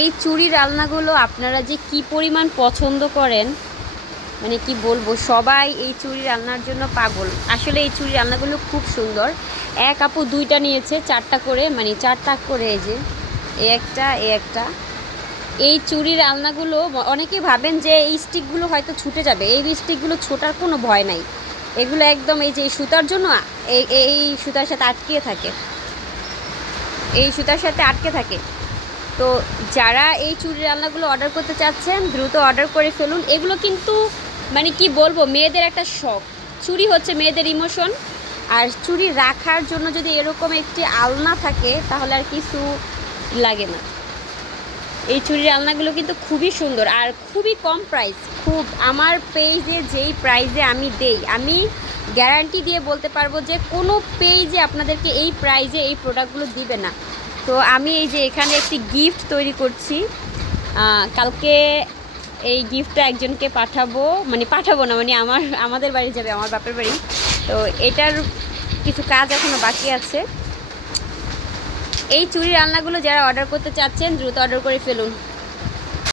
এই চুড়ির আলনাগুলো আপনারা যে কি পরিমাণ পছন্দ করেন, মানে কি বলবো, সবাই এই চুড়ির আলনার জন্য পাগল। আসলে এই চুড়ির আলনাগুলো খুব সুন্দর। এক আপু দুইটা নিয়েছে, চারটা করে, মানে চার তাক করে। এই যে এ একটা, এ একটা। এই চুড়ির আলনাগুলো অনেকে ভাবেন যে এই স্টিকগুলো হয়তো ছুটে যাবে। এই স্টিকগুলো ছোটার কোনো ভয় নাই। এগুলো একদম এই যে সুতার জন্য এই এই সুতার সাথে আটকে থাকে, এই সুতার সাথে আটকে থাকে। তো যারা এই চুড়ির আলনাগুলো অর্ডার করতে চাচ্ছেন দ্রুত অর্ডার করে ফেলুন। এগুলো কিন্তু মানে কি বলবো, মেয়েদের একটা শখ। চুড়ি হচ্ছে মেয়েদের ইমোশন। আর চুড়ি রাখার জন্য যদি এরকম একটি আলনা থাকে তাহলে আর কিছু লাগে না। এই চুড়ির আলনাগুলো কিন্তু খুবই সুন্দর আর খুবই কম প্রাইস। খুব, আমার পেজে যেই প্রাইসে আমি দেই, আমি গ্যারান্টি দিয়ে বলতে পারবো যে কোনো পেজে আপনাদেরকে এই প্রাইসে এই প্রোডাক্টগুলো দিবে না। তো আমি এই যে এখানে একটি গিফট তৈরি করছি। কালকে এই গিফটটা একজনকে পাঠাবো, মানে পাঠাবো না, মানে আমাদের বাড়ি যাবে, আমার বাপের বাড়ি। তো এটার কিছু কাজ এখনও বাকি আছে। এই চুড়ির আলনাগুলো যারা অর্ডার করতে চাচ্ছেন দ্রুত অর্ডার করে ফেলুন।